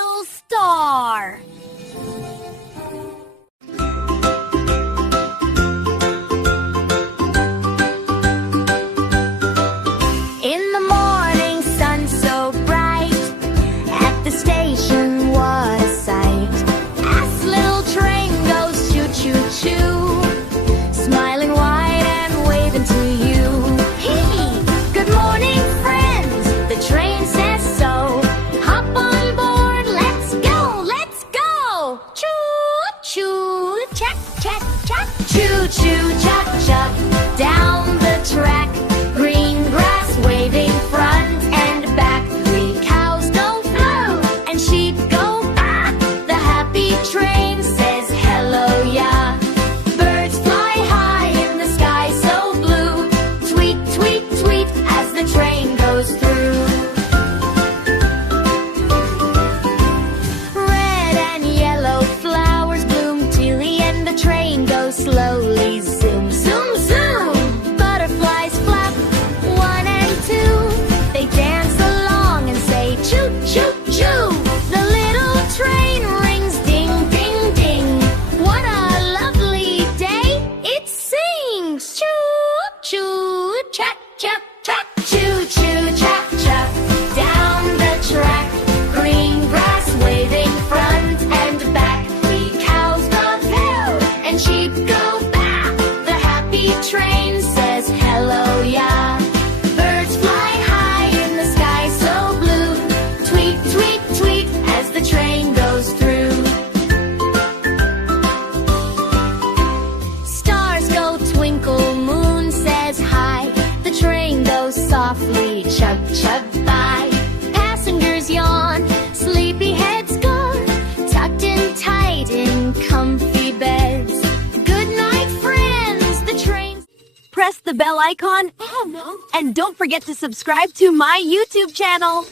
little star. In the morning, sun so bright, at the station, what a sight. As little train goes choo-choo-choo, smiling wide and waving to you. Hey, good morning, friends, the train says so. Hop on board, let's go, let's go. Choo-choo, chuck, chuck, chuck. Choo-choo, chuck, chuck, down the track. Green grass waving front and back. Three cows go flow and sheep go back. The happy train says hello, yeah. Birds fly high in the sky so blue. Tweet, tweet, tweet as the train goes through. Red and yellow flowers bloom tilly and the train goes slowly. Zoom, zoom, zoom. Butterflies flap one and two. They dance along and say choo, choo, choo. The little train rings ding, ding, ding. What a lovely day it sings. Choo, choo, chuck, chuck, chuck. Choo, choo, chuck, chuck, down the track. Green grass waving front and back. Three cows go through and sheep go back. The happy train says hello, yeah. Birds fly high in the sky so blue. Tweet, tweet, tweet as the train goes through. Stars go twinkle, moon says hi. The train goes softly, chug, chug by. Passengers yawn, sleepy heads gone, tucked in tight in comfy beds. Good night, friends, the train. Press the bell icon, and don't forget to subscribe to my YouTube channel.